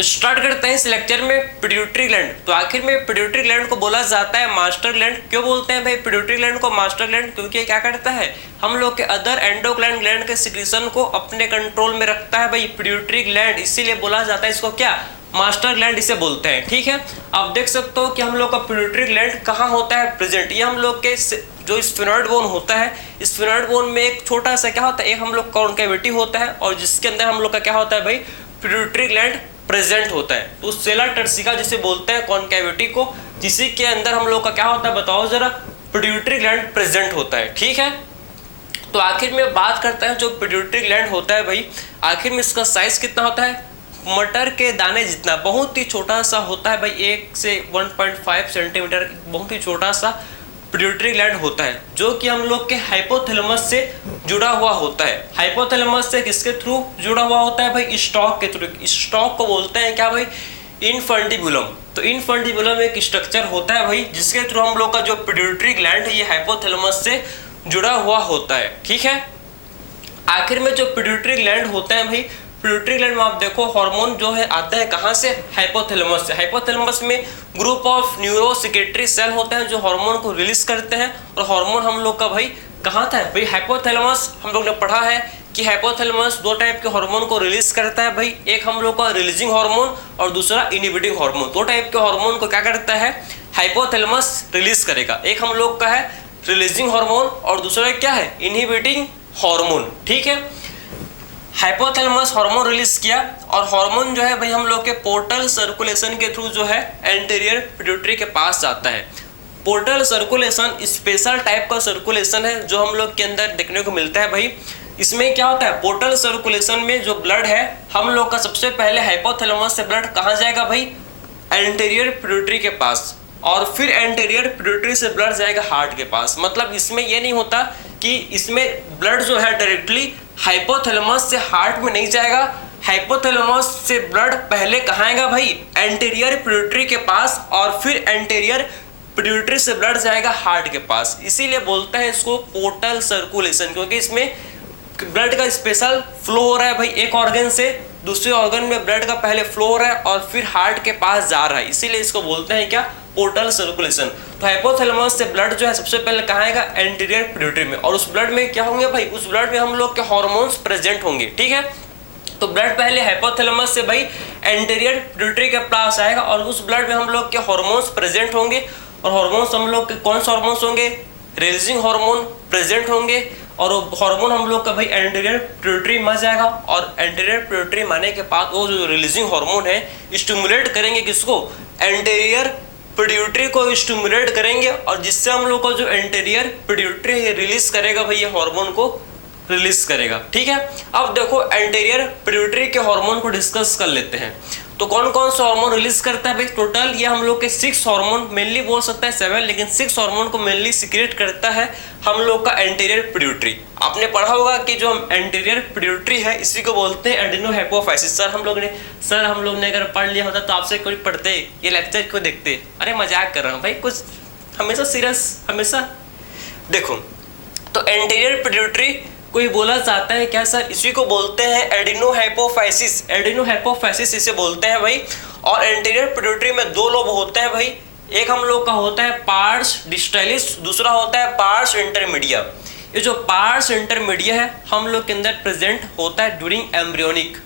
तो स्टार्ट करते हैं इस लेक्चर में पिट्यूटरी ग्लैंड। तो आखिर में पिट्यूटरी ग्लैंड को बोला जाता है मास्टर ग्लैंड। क्यों बोलते हैं भाई पिट्यूटरी ग्लैंड को मास्टर ग्लैंड? क्योंकि ये क्या करता है, हम लोग के अदर एंडोक्राइन ग्लैंड के सिक्रीशन को अपने कंट्रोल में रखता है भाई पिट्यूटरी ग्लैंड, इसीलिए बोला जाता है इसको क्या, मास्टर ग्लैंड इसे बोलते हैं। ठीक है, आप देख सकते हो कि हम लोग का पिट्यूटरी ग्लैंड कहाँ होता है प्रेजेंट। ये हम लोग के जो स्फेनॉइड बोन होता है, स्फेनॉइड बोन में एक छोटा सा क्या होता है, एक हम लोग कॉन्केविटी होता है और जिसके अंदर हम लोग का क्या होता है भाई, पिट्यूटरी ग्लैंड प्रेजेंट होता है। तो सेला टर्सिका जिसे बोलते हैं कॉन्केविटी को, जिसी के अंदर हम लोग का क्या होता है बताओ जरा, पिट्यूटरी ग्लैंड प्रेजेंट होता है। ठीक है, तो आखिर में बात करते हैं जो पिट्यूटरी ग्लैंड होता है भाई, आखिर में इसका साइज कितना होता है, मटर के दाने जितना, बहुत ही छोटा सा होता है भाई, 1 से 1.5 सेंटीमीटर, बहुत ही छोटा सा पिट्यूटरी ग्लैंड होता है, जो कि हम लोग के हाइपोथैलेमस से जुड़ा हुआ होता है। हाइपोथैलेमस से किसके थ्रू जुड़ा हुआ होता है भाई, स्टॉक के थ्रू। स्टॉक को बोलते हैं क्या भाई, इनफंडिबुलम। तो इनफंडिबुलम एक स्ट्रक्चर होता है भाई, जिसके थ्रू हम लोग का जो पिट्यूटरी ग्लैंड है ये हाइपोथैलेमस से जुड़ा हुआ होता है। ठीक है, आखिर में जो पिट्यूटरी ग्लैंड होते हैं भाई, पिट्यूटरी ग्लैंड में आप देखो हार्मोन जो है आते हैं कहाँ से, हाइपोथैलेमस से। हाइपोथैलेमस में ग्रुप ऑफ न्यूरोसेक्रेटरी सेल होते हैं जो हार्मोन को रिलीज करते हैं, और हार्मोन हम लोग का भाई कहाँ था भाई, हाइपोथैलेमस। हम लोग ने पढ़ा है कि हाइपोथैलेमस 2 टाइप के हार्मोन को रिलीज करता है भाई, एक हम लोग का रिलीजिंग हार्मोन और दूसरा इनहिबिटिंग हार्मोन। 2 टाइप के हार्मोन को क्या करता है, हाइपोथैलेमस रिलीज करेगा। एक हम लोग का है रिलीजिंग हार्मोन और दूसरा क्या है, इनहिबिटिंग हार्मोन। ठीक है, हाइपोथैलेमस हार्मोन रिलीज किया और हार्मोन जो है भाई हम लोग के पोर्टल सर्कुलेशन के थ्रू जो है एंटीरियर पिट्यूटरी के पास जाता है। पोर्टल सर्कुलेशन स्पेशल टाइप का सर्कुलेशन है जो हम लोग के अंदर देखने को मिलता है भाई। इसमें क्या होता है, पोर्टल सर्कुलेशन में जो ब्लड है हम लोग का सबसे पहले हाइपोथैलेमस से ब्लड कहाँ जाएगा भाई, एंटीरियर पिट्यूटरी के पास, और फिर एंटीरियर पिट्यूटरी से ब्लड जाएगा हार्ट के पास। मतलब इसमें ये नहीं होता कि इसमें ब्लड जो है डायरेक्टली हाइपोथैलेमस से हार्ट में नहीं जाएगा, हाइपोथैलेमस से ब्लड पहले कहाँ आएगा भाई, एंटीरियर पिट्यूटरी के पास, और फिर एंटीरियर पिट्यूटरी से ब्लड जाएगा हार्ट के पास। इसीलिए बोलते हैं इसको पोर्टल सर्कुलेशन, क्योंकि इसमें ब्लड का स्पेशल फ्लो हो रहा है भाई, एक ऑर्गन से दूसरे ऑर्गन में ब्लड का पहले फ्लो हो रहा है और फिर हार्ट के पास जा रहा है, इसीलिए इसको बोलते हैं क्या, पोर्टल सर्कुलेशन। तो हाइपोथैलेमस से ब्लड जो है सबसे पहले कहाँ आएगा, एंटीरियर पिट्यूटरी में, और उस ब्लड में क्या होंगे भाई, उस ब्लड में हम लोग के हार्मोन्स प्रेजेंट होंगे। ठीक है, तो ब्लड पहले हाइपोथैलेमस से भाई एंटीरियर पिट्यूटरी के पास आएगा और उस ब्लड में हम लोग के हार्मोन्स प्रेजेंट होंगे, और हार्मोन्स हम लोग के कौन से हार्मोन्स होंगे, रिलीजिंग हार्मोन प्रेजेंट होंगे, और हार्मोन हम लोग का भाई एंटीरियर पिट्यूटरी में जाएगा, और एंटीरियर पिट्यूटरी माने के बाद वो जो रिलीजिंग हार्मोन है स्टिमुलेट करेंगे किसको, एंटीरियर पिट्यूटरी को स्टिमुलेट करेंगे, और जिससे हम लोग को जो एंटीरियर पिट्यूटरी रिलीज करेगा भाई ये हार्मोन को रिलीज करेगा। ठीक है, अब देखो एंटीरियर पिट्यूटरी के हार्मोन को डिस्कस कर लेते हैं। तो कौन कौन सा हार्मोन रिलीज करता है भाई, टोटल ये हम लोग के 6 हार्मोन, मेनली बोल सकता है 7, लेकिन 6 हार्मोन को मेनली सीक्रेट करता है हम लोग का एंटीरियर पिट्यूटरी। आपने पढ़ा होगा कि जो एंटीरियर पिट्यूटरी है इसी को बोलते हैं एडेनोहाइपोफाइसिस। सर हम लोग ने अगर पढ़ लिया होता तो आपसे कोई पढ़ते, ये लेक्चर क्यों देखते? अरे मजाक कर रहा हूँ भाई, कुछ हमेशा सीरियस हमेशा। देखो तो एंटीरियर पिट्यूटरी कोई बोला जाता है क्या सर, इसी को बोलते हैं एडेनोहाइपोफाइसिस। एडेनोहाइपोफाइसिस इसे बोलते हैं भाई। और एंटीरियर पिट्यूटरी में 2 लोब होते हैं भाई, एक हम लोग का होता है पार्स डिस्टालिस, दूसरा होता है पार्स इंटरमीडिया। ये जो पार्स इंटरमीडिया है हम लोग के अंदर प्रेजेंट होता है during embryonic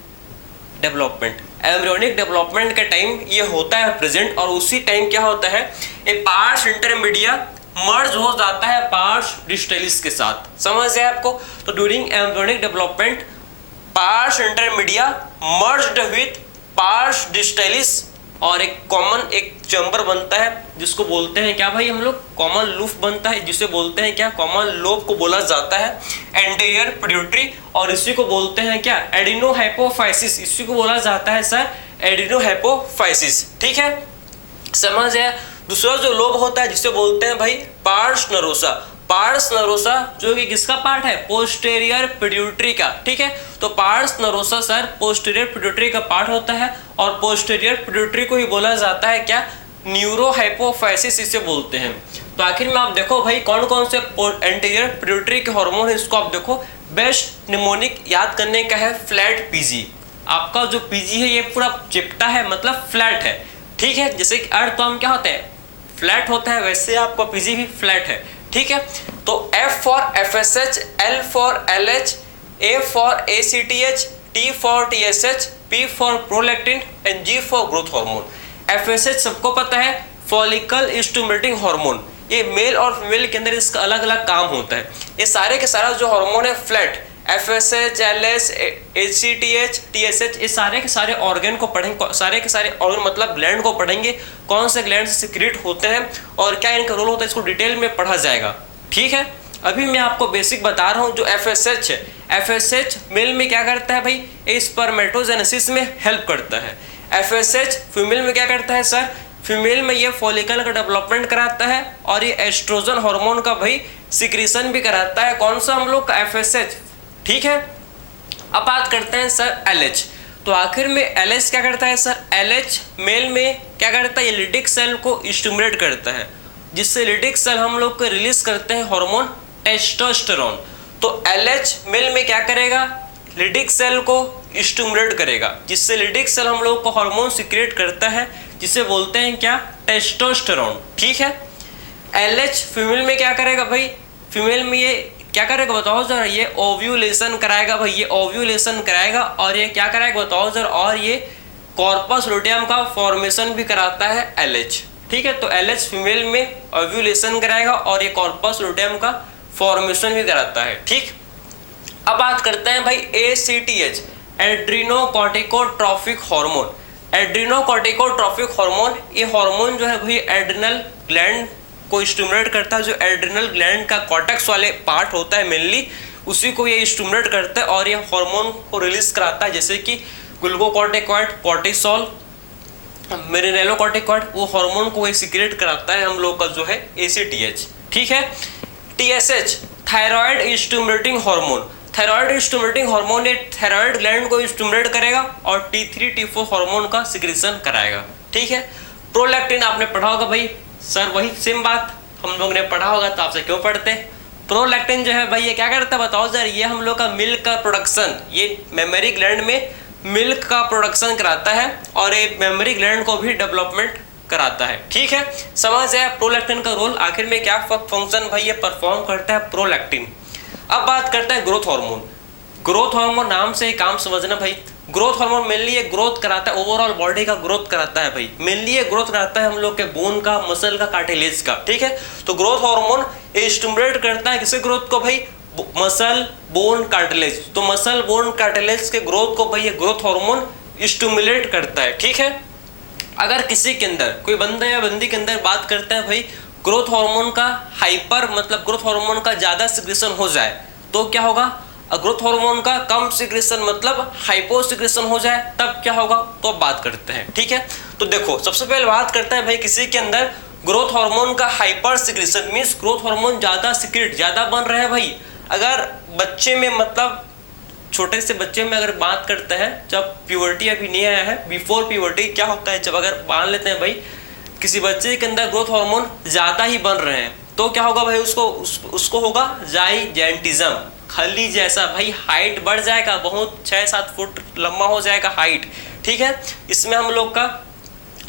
development. Embryonic development के टाइम ये होता है प्रेजेंट, और उसी टाइम क्या होता है, ये पार्स इंटरमीडिया मर्ज हो जाता है पार्स डिस्टालिस के साथ। समझ गए आपको? तो during embryonic development pars intermedia merged with pars distalis, और एक कॉमन एक चैम्बर बनता है जिसको बोलते हैं क्या भाई, हम लोग कॉमन लूप बनता है जिसे बोलते हैं क्या, कॉमन लोब को बोला जाता है एंटीरियर पिट्यूटरी, और इसी को बोलते हैं क्या, एडेनोहाइपोफाइसिस। इसी को बोला जाता है सर एडेनोहाइपोफाइसिस। ठीक है, समझ है? दूसरा जो लोब होता है जिसे बोलते हैं भाई पार्स नरोसा। पार्स नरोसा जो कि किसका पार्ट है, पोस्टेरियर पिट्यूटरी का। ठीक है, तो पार्स नरोसा सर पोस्टेरियर पिट्यूटरी का पार्ट होता है, और पोस्टेरियर पिट्यूटरी को ही बोला जाता है क्या, न्यूरोहाइपोफाइसिस इसे बोलते हैं। तो आखिर में आप देखो भाई कौन कौन से एंटीरियर पिट्यूटरी के हार्मोन है, इसको आप देखो। बेस्ट निमोनिक याद करने का है फ्लैट पीजी। आपका जो पीजी है ये पूरा चिपटा है, मतलब फ्लैट है, ठीक है। जैसे कि अर्थ तो हम क्या होते हैं, फ्लैट होता है, वैसे आपका पीजी भी फ्लैट है, ठीक है। तो F for FSH, L for LH, A for ACTH, T for TSH, P for prolactin and G for growth hormone. FSH सबको पता है, फॉलिकल स्टिमुलेटिंग हार्मोन। ये मेल और फीमेल के अंदर इसका अलग अलग काम होता है। ये सारे के सारा जो हार्मोन है flat, FSH, LH, ACTH, TSH, ये सारे के सारे ऑर्गन को पढ़ेंगे, सारे के सारे ऑर्गन मतलब ग्लैंड को पढ़ेंगे, कौन से ग्लैंड से सिक्रीट होते हैं और क्या इनका रोल होता है, इसको डिटेल में पढ़ा जाएगा, ठीक है। अभी मैं आपको बेसिक बता रहा हूँ। जो FSH है, FSH मेल में क्या करता है भाई, स्पर्मेटोजेनेसिस में हेल्प करता है। FSH फीमेल में क्या करता है सर, फीमेल में ये फॉलिकल का डेवलपमेंट कराता है और ये एस्ट्रोजन हार्मोन का भाई सिक्रीशन भी कराता है। कौन सा हम लोग का FSH, ठीक है। अब बात करते हैं सर LH। तो आखिर में LH क्या करता है सर, LH मेल में क्या करता है, ये लिडिक सेल को स्टिमुलेट करता है, जिससे लिडिक सेल हम लोग को रिलीज करते हैं हार्मोन टेस्टोस्टेरोन। तो LH मेल में क्या करेगा, लिडिक सेल को स्टिमुलेट करेगा, जिससे लिडिक सेल हम लोग को हार्मोन सिक्रेट करता है, जिसे बोलते हैं क्या, टेस्टोस्टेरोन, ठीक है। LH फीमेल में क्या करेगा भाई, फीमेल में ये क्या करेगा बताओ जरा, ये ओव्यूलेशन कराएगा भाई, ये ओव्यूलेशन कराएगा और ये क्या कराएगा बताओ जरा, और ये कॉर्पस लुटियम का फॉर्मेशन भी कराता है LH, ठीक है। तो LH फीमेल में ओव्यूलेशन कराएगा और ये कॉर्पस लुटियम का फॉर्मेशन भी कराता है, ठीक। अब बात करते हैं भाई ACTH, एड्रीनोकॉर्टिकोट्रॉफिक हार्मोन। एड्रीनोकॉर्टिकोट्रॉफिक हार्मोन, ये हार्मोन जो है भाई एड्रिनल ग्लैंड को स्टिमुलेट करता है। जो एड्रिनल ग्लैंड का कॉर्टेक्स वाले पार्ट होता है मेनली, उसी को ये स्टिमुलेट करता है और ये हार्मोन को रिलीज कराता है, जैसे कि ग्लूकोकॉर्टिकॉइड, कॉर्टिसोल, मेरिनेलोकॉर्टिकॉइड, वो हार्मोन को ये सिक्रेट कराता है हम लोग का जो है ACTH, ठीक है। TSH, thyroid stimulating hormone. Thyroid stimulating hormone ये थायराइड ग्लैंड को स्टिमुलेट करेगा और T3, T4 हार्मोन का सिक्रेशन कराएगा, ठीक है। प्रोलैक्टिन आपने पढ़ा होगा भाई सर, वही सेम बात हम लोग ने पढ़ा होगा, तो आपसे क्यों पढ़ते। प्रोलैक्टिन जो है भाई ये क्या करता है बताओ सर, ये हम लोग का मिल्क का प्रोडक्शन, ये मेमोरी ग्लैंड में मिल्क का प्रोडक्शन कराता है और ये मेमोरी ग्लैंड को भी डेवलपमेंट कराता है, ठीक है। समझ आया प्रोलैक्टिन का रोल, आखिर में क्या फंक्शन भाई ये परफॉर्म करता है प्रोलैक्टिन। अब बात करते हैं ग्रोथ हार्मोन। ग्रोथ हार्मोन नाम से ही काम समझना भाई, ग्रोथ हार्मोन मेनली ये ग्रोथ कराता है, ओवरऑल बॉडी का ग्रोथ कराता है भाई, मेनली ये ग्रोथ कराता है हम लोग के बोन का, मसल का, कार्टिलेज का, ठीक है। तो ग्रोथ हार्मोन ये स्टिमुलेट करता है किसी ग्रोथ को भाई, मसल, बोन, कार्टिलेज। तो मसल, बोन, कार्टिलेज के ग्रोथ को भाई ये ग्रोथ हार्मोन स्टिमुलेट करता है, ठीक है। अगर किसी के अंदर कोई बंदा या बंदी के अंदर बात करते हैं भाई ग्रोथ हार्मोन का हाइपर, मतलब ग्रोथ हार्मोन का ज्यादा सिक्रेशन हो जाए तो क्या होगा, ग्रोथ हार्मोन का कम सिक्रेशन मतलब हाइपो सिक्रेशन हो जाए तब क्या होगा, तो बात करते हैं, ठीक है। तो देखो सबसे पहले बात करते हैं भाई किसी के अंदर ग्रोथ हार्मोन का hyper secretion means growth hormone ज्यादा सिक्रेट, ज्यादा बन रहे हैं भाई। अगर बच्चे में मतलब छोटे से बच्चे में अगर बात करते हैं, जब प्यूबर्टी अभी नहीं आया है, बिफोर प्यूबर्टी क्या होता है, जब अगर मान लेते हैं भाई किसी बच्चे के अंदर ग्रोथ हार्मोन ज्यादा ही बन रहे हैं तो क्या होगा भाई, उसको होगा जाइजेंटिज्म, खली जैसा भाई, हाइट बढ़ जाएगा, बहुत 6-7 फुट लंबा हो जाएगा हाइट, ठीक है। इसमें हम लोग का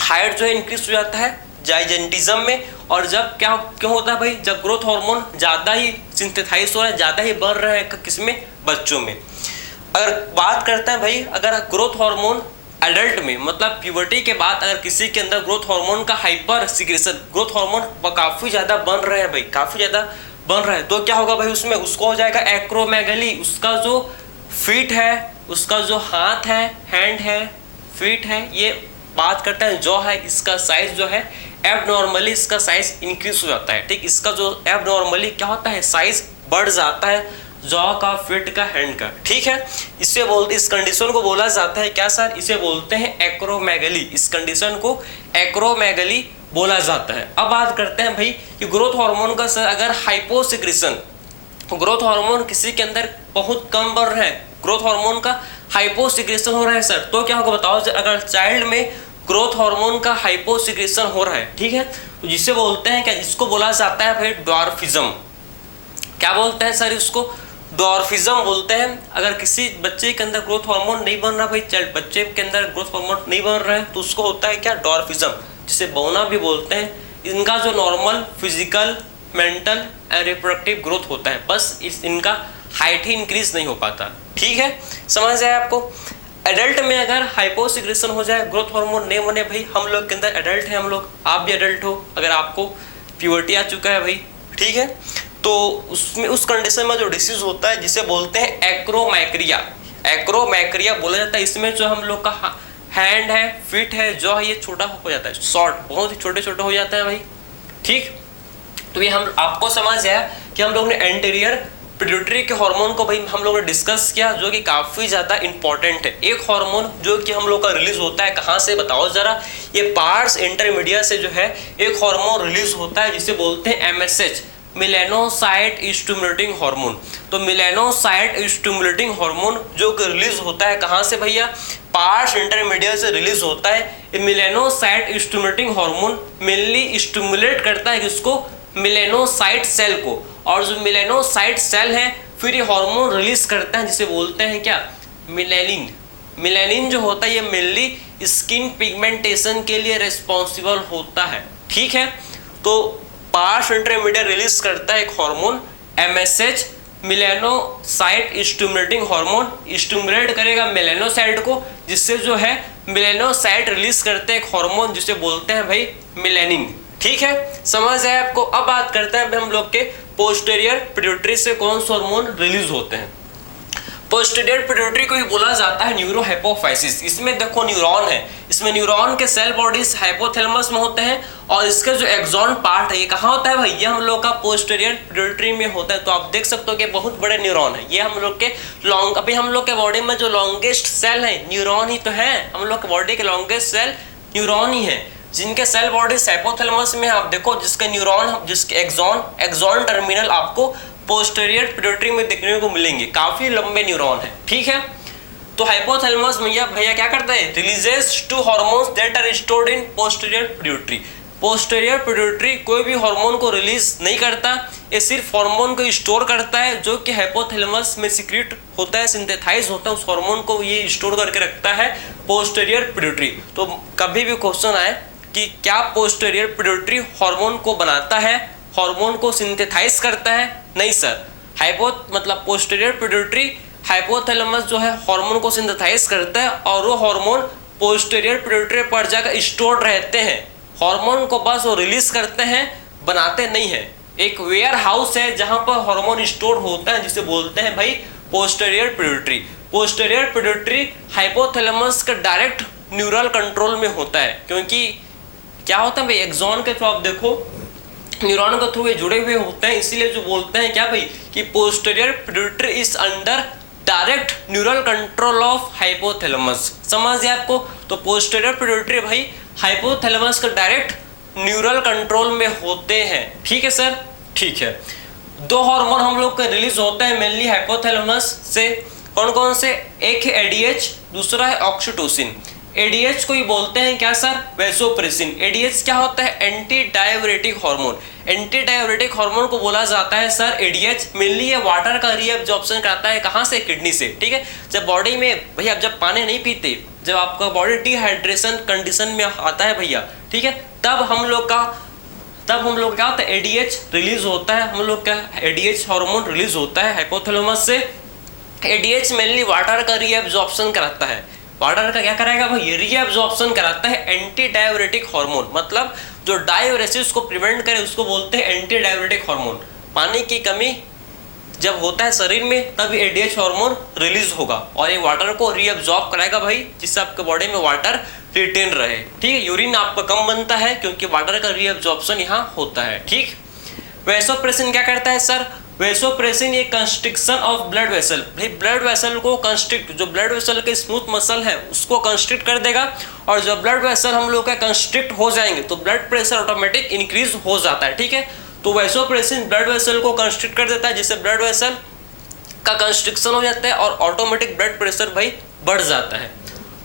हाइट जो है इंक्रीज हो जाता है जाइजेंटिज्म में। और जब क्यों होता है भाई, जब ग्रोथ हार्मोन ज्यादा ही सिंथेसाइज हो रहा है, ज्यादा ही बढ़ रहा है किसमें, बच्चों में। अगर बात करते हैं भाई, अगर ग्रोथ हार्मोन एडल्ट में मतलब प्यूबर्टी के बाद अगर किसी के अंदर ग्रोथ हार्मोन का हाइपर सिक्रेशन, ग्रोथ हार्मोन काफी ज्यादा बन रहे हैं भाई, काफी ज्यादा बन रहा है, तो क्या होगा भाई उसमें, उसको हो जाएगा एक्रोमेगली। उसका जो फीट है, उसका जो हाथ है, हैंड है, फीट है, ये बात करते हैं जॉ है, इसका साइज जो है एबनॉर्मली इसका साइज इंक्रीज हो जाता है, ठीक। इसका जो एबनॉर्मली क्या होता है, साइज बढ़ जाता है जॉ का, फीट का, हैंड का, ठीक है। इसे बोलते, इस कंडीशन को बोला जाता है क्या सर, इसे बोलते हैं एक्रोमेगली। इस कंडीशन को एक्रोमेगली बोला जाता है। अब बात करते हैं भाई कि ग्रोथ हार्मोन का सर अगर हाइपोसिक्रेशन, ग्रोथ हार्मोन किसी के अंदर बहुत कम बढ़ रहा है, ग्रोथ हार्मोन का हाइपोसिक्रेशन हो रहा है सर, तो क्या होगा बताओ, अगर चाइल्ड में ग्रोथ हार्मोन का हाइपोसिक्रेशन हो रहा है, ठीक है, तो जिसे बोलते हैं क्या, इसको बोला जाता है भाई ड्वार्फिज्म। क्या बोलते हैं सर इसको, डॉर्फिज्म बोलते हैं। अगर किसी बच्चे के अंदर ग्रोथ हार्मोन नहीं बन रहा भाई, चाइल्ड बच्चे के अंदर ग्रोथ हार्मोन नहीं बन रहा है तो उसको होता है क्या, डॉर्फिज्म, जिसे बौना भी बोलते हैं। इनका जो normal physical, mental and reproductive growth होता है, बस इनका हाइट ही इंक्रीज नहीं हो पाता। ठीक है, समझ आए आपको। एडल्ट में अगर हाइपोसिक्रेशन हो जाए, ग्रोथ हार्मोन नहीं बने भाई, हम लोग के अंदर एडल्ट हैं, हम लोग, आप भी एडल्ट हो, अगर आपको प्यूबर्टी आ चुका है भाई, ठीक है, तो उसमें उस कंडीशन में जो डिसीज होता है जिसे बोलते हैं एक्रोमैक्रिया। एक्रोमैक्रिया बोला जाता है। इसमें जो हम लोग का हैंड है, फीट है, जो है ये छोटा हो जाता है, शॉर्ट, बहुत ही छोटे छोटे हो जाता है भाई। ठीक, तो ये हम आपको समझ आया कि हम लोग ने एंटीरियर पिट्यूटरी के हार्मोन को भाई हम लोग ने डिस्कस किया, जो कि काफी ज्यादा इंपॉर्टेंट है। एक हार्मोन जो कि हम लोग का रिलीज होता है कहाँ से, बताओ जरा, ये पार्स इंटरमीडिया से जो है एक हार्मोन रिलीज होता है जिसे बोलते हैं MSH, मेलानोसाइट स्टिमुलेटिंग हार्मोन। तो मेलानोसाइट स्टिमुलेटिंग हार्मोन जो कि रिलीज होता है कहाँ से भैया, पार्स इंटरमीडिया से रिलीज होता है। ये melanocyte stimulating hormone mainly stimulate करता है किसको, मेलानोसाइट सेल को, और जो मेलानोसाइट सेल है फिर ये हार्मोन रिलीज करता है जिसे बोलते हैं क्या, मेलानिन। मेलानिन जो होता है ये मेनली स्किन पिगमेंटेशन के लिए रिस्पॉन्सिबल होता है। ठीक है, तो पार्स इंटरमीडिया रिलीज करता है एक hormone MSH, melanocyte stimulating hormone, stimulate करेगा मेलानोसाइट को, जिससे जो है मेलानोसाइट रिलीज करते हैं एक हार्मोन जिसे बोलते हैं भाई मेलानिन। ठीक है, समझ आए आपको। अब बात करते हैं हम लोग के पोस्टीरियर पिट्यूटरी से कौन से हार्मोन रिलीज होते हैं। पोस्टीरियर पिट्यूटरी को ही बोला जाता है न्यूरोहाइपोफाइसिस। इसमें देखो न्यूरॉन है, इसमें न्यूरॉन के सेल बॉडीज हाइपोथैलेमस में होते हैं, और इसका जो एक्सॉन पार्ट है ये कहाँ होता है भाई, ये हम लोग का पोस्टीरियर पिट्यूटरी में होता है। तो आप देख सकते हो कि बहुत बड़े न्यूरॉन है, ये हम लोग के अभी हम लोग के बॉडी में जो लॉन्गेस्ट सेल है न्यूरॉन ही तो है, हम लोग के बॉडी के लॉन्गेस्ट सेल न्यूरॉन ही है, जिनके सेल बॉडी हाइपोथैलेमस में। आप देखो जिसके न्यूरॉन, जिसके एक्सॉन टर्मिनल आपको पोस्टीरियर पिट्यूटरी में देखने को मिलेंगे, काफी लंबे न्यूरॉन है। ठीक है, तो हाइपोथैलेमस भैया क्या करता है, releases two hormones that are stored in posterior pituitary. Posterior pituitary कोई भी हार्मोन को रिलीज नहीं करता, ये सिर्फ हार्मोन को स्टोर करता है जो कि हाइपोथैलेमस में सीक्रेट होता है, सिंथेसाइज होता है, उस हार्मोन को ये स्टोर करके रखता है पोस्टीरियर पिट्यूटरी। तो कभी भी क्वेश्चन आए कि क्या पोस्टीरियर पिट्यूटरी हार्मोन को बनाता है, हार्मोन को सिंथेसाइज करता है, नहीं सर। मतलब पोस्टीरियर पिट्यूटरी हाइपोथैलेमस जो है हार्मोन को सिंथेसाइज करता है, और वो हार्मोन पोस्टीरियर पिट्यूटरी पर जाकर स्टोर रहते हैं, हार्मोन को बस वो रिलीज करते हैं, बनाते नहीं है। एक वेयर हाउस है जहां पर हार्मोन स्टोर होता है जिसे बोलते हैं भाई posterior pituitary. Posterior pituitary hypothalamus का डायरेक्ट न्यूरल कंट्रोल में होता है, क्योंकि क्या होता है भाई, एक्सॉन के थ्रू आप देखो न्यूरॉन के थ्रू ये जुड़े हुए होते हैं, इसीलिए जो बोलते हैं क्या भाई कि posterior pituitary is under direct neural control of hypothalamus. समझ गए आपको। तो पोस्टीरियर पिट्यूटरी भाई हाइपोथैलेमस का डायरेक्ट न्यूरल कंट्रोल में होते हैं। ठीक है सर, ठीक है। दो हार्मोन हम लोग का रिलीज होता है मेनली हाइपोथैलेमस से, कौन कौन से, एक है ADH, दूसरा है ऑक्सीटोसिन। ADH को ही बोलते हैं क्या सर, वैसोप्रेसिन। ADH क्या होता है, anti diuretic hormone. Anti diuretic hormone को बोला जाता है सर ADH। मेनली ये वाटर का रीअब्जॉर्प्शन कराता है, कहाँ से, किडनी से। ठीक है, जब बॉडी में भैया आप जब पानी नहीं पीते, जब आपका बॉडी डिहाइड्रेशन कंडीशन में आता है भैया, ठीक है, तब हम लोग क्या होता है, ADH रिलीज होता है, हम लोग का ADH हार्मोन रिलीज होता है हाइपोथैलेमस से। ADH मेनली वाटर का रीअब्जॉर्प्शन कराता है। वाटर का क्या कराएगा भाई, रीअब्जॉर्प्शन कराता है। एंटी डाययूरेटिक हार्मोन मतलब जो डायूरेसिस को प्रिवेंट करे उसको बोलते हैं एंटी डाययूरेटिक हार्मोन। पानी की कमी जब होता है शरीर में तब ADH हार्मोन रिलीज होगा, और ये वाटर को रीअब्जॉर्ब कराएगा भाई, जिससे आपके बॉडी में वाटर रिटेन रहे। ठीक है, यूरिन आपका कम बनता है क्योंकि वाटर का रीअब्जॉर्प्शन यहाँ होता है। ठीक, वैसोप्रेसिन क्या करता है सर, वैसोप्रेसिन ये कंस्ट्रिक्शन ऑफ ब्लड वेसल, भाई ब्लड वेसल को कंस्ट्रिक्ट, जो ब्लड वेसल के स्मूथ मसल है उसको कंस्ट्रिक्ट कर देगा, और जब ब्लड वेसल हम लोग का कंस्ट्रिक्ट हो जाएंगे तो ब्लड प्रेशर ऑटोमेटिक इंक्रीज हो जाता है। ठीक है, तो वैसोप्रेसिन ब्लड वेसल को कंस्ट्रिक्ट कर देता है, जिससे ब्लड वेसल का कंस्ट्रिक्शन हो जाता है और ऑटोमेटिक ब्लड प्रेशर भाई बढ़ जाता है।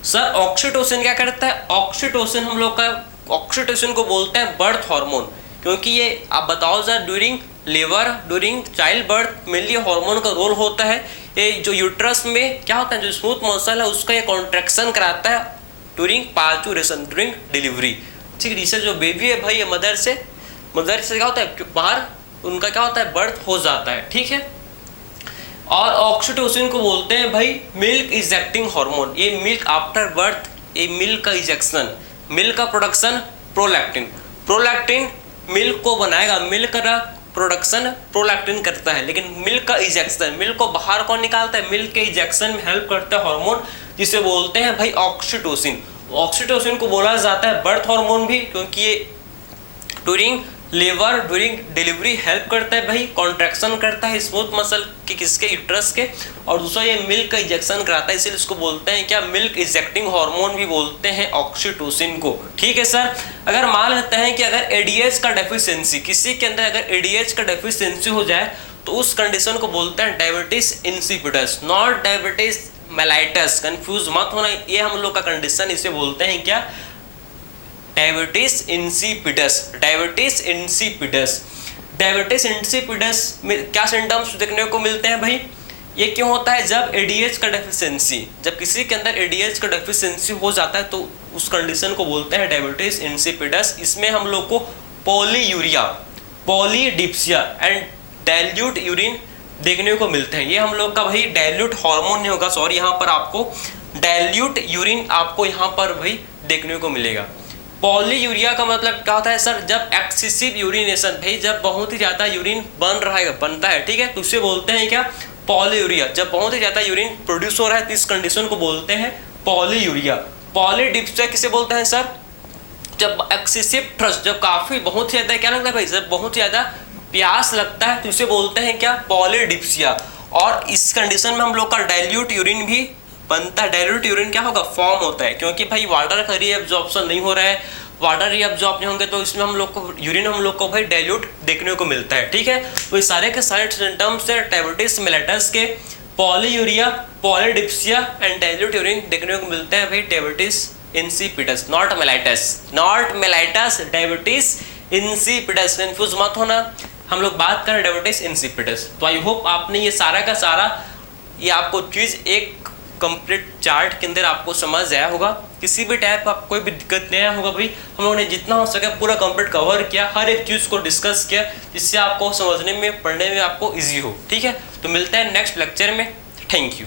सर ऑक्सीटोसिन क्या करता है, ऑक्सीटोसिन हम लोग का, ऑक्सीटोसिन को बोलते हैं बर्थ हार्मोन। क्योंकि ये आप बताओ sir during labour during child birth mainly hormone का रोल होता है। ये जो यूट्रस में क्या होता है, जो स्मूथ मसल है उसका ये कॉन्ट्रैक्शन कराता है ड्यूरिंग पार्चुरेशन ड्यूरिंग डिलीवरी। ठीक है, जिससे जो बेबी है भाई मदर से क्या होता है बाहर उनका क्या होता है बर्थ हो जाता है। ठीक है, और ऑक्सीटोसिन को बोलते हैं भाई मिल्क इजेक्टिंग हार्मोन। ये मिल्क आफ्टर बर्थ, ये मिल्क का इजेक्शन, मिल्क का प्रोडक्शन प्रोलैक्टिन मिल्क को बनाएगा, मिल्क का प्रोडक्शन प्रोलैक्टिन करता है, लेकिन मिल्क का इजेक्शन, मिल्क को बाहर कौन निकालता है, मिल्क के इजेक्शन में हेल्प करता है हार्मोन जिसे बोलते हैं भाई ऑक्सीटोसिन। ऑक्सीटोसिन को बोला जाता है बर्थ हार्मोन भी, क्योंकि ये during labour during delivery help करता है भाई, कॉन्ट्रैक्शन करता है स्मूथ मसल के किसके यूट्रस के, और दूसरा ये मिल्क का इंजेक्शन कराता है, इसीलिए इसको बोलते हैं क्या मिल्क इंजेक्टिंग हार्मोन भी बोलते हैं ऑक्सीटोसिन को। ठीक है सर, अगर मान लेते हैं कि अगर एडीएच का डेफिशिएंसी किसी के अंदर अगर एडीएच का डेफिशिएंसी हो जाए तो उस कंडीशन को बोलते हैं diabetes insipidus, not diabetes mellitus, confuse मत होना, ये हम लोग का कंडीशन, इसे बोलते हैं क्या diabetes insipidus. Diabetes insipidus, diabetes insipidus में क्या सिम्टम्स देखने को मिलते हैं भाई, ये क्यों होता है जब एडीएच का डेफिशिएंसी, जब किसी के अंदर एडीएच का डेफिशिएंसी हो जाता है तो उस कंडीशन को बोलते हैं डायबिटीज इंसिपिडस। इसमें हम लोग को polyuria, polydipsia and dilute urine देखने को मिलते हैं। ये हम लोग का भाई डाइल्यूट हार्मोन नहीं होगा, सॉरी, यहाँ पर आपको डाइल्यूट यूरिन आपको यहाँ पर भाई देखने को मिलेगा। पॉलीयूरिया का मतलब क्या होता है सर, जब एक्सेसिव यूरिनेशन, भाई जब बहुत ही ज़्यादा यूरिन बनता है, ठीक है, तो उसे बोलते हैं क्या पॉलीयूरिया। जब बहुत ही ज़्यादा यूरिन प्रोड्यूस हो रहा है तो इस कंडीशन को बोलते हैं पॉलीयूरिया। पॉलीडिप्सिया किसे बोलते हैं सर, जब एक्सेसिव थर्स्ट, जब काफ़ी बहुत ही ज़्यादा क्या लगता है भाई, जब बहुत ज़्यादा प्यास लगता है तो इसे बोलते हैं क्या पॉलीडिप्सिया। और इस कंडीशन में हम लोग का डाइल्यूट यूरिन भी बनता है। डाइल्यूट यूरिन क्या होगा, फॉर्म होता है, क्योंकि भाई वाटर का रीअब्जॉर्प्शन नहीं हो रहा है, वाटर रीअब्जॉर्ब नहीं होंगे तो इसमें हम लोग को यूरिन हम लोग को भाई डाइल्यूट देखने को मिलता है। ठीक है, तो ये सारे के सारे सिम्टम्स है डायबिटीज मेलाइटस के, polyuria, polydipsia and dilute urine देखने को मिलते हैं भाई diabetes insipidus, not mellitus, diabetes insipidus, confuse मत होना, हम लोग बात करें डायबिटीज इंसिपिडस। तो आई होप आपने ये सारा का सारा ये आपको चीज़ एक कंप्लीट चार्ट के अंदर आपको समझ आया होगा। किसी भी टाइप का कोई भी दिक्कत नहीं आया होगा भाई, हम लोगों ने जितना हो सके पूरा कंप्लीट कवर किया, हर एक चीज़ को डिस्कस किया जिससे आपको समझने में पढ़ने में आपको ईजी हो। ठीक है, तो मिलते हैं नेक्स्ट लेक्चर में, थैंक यू।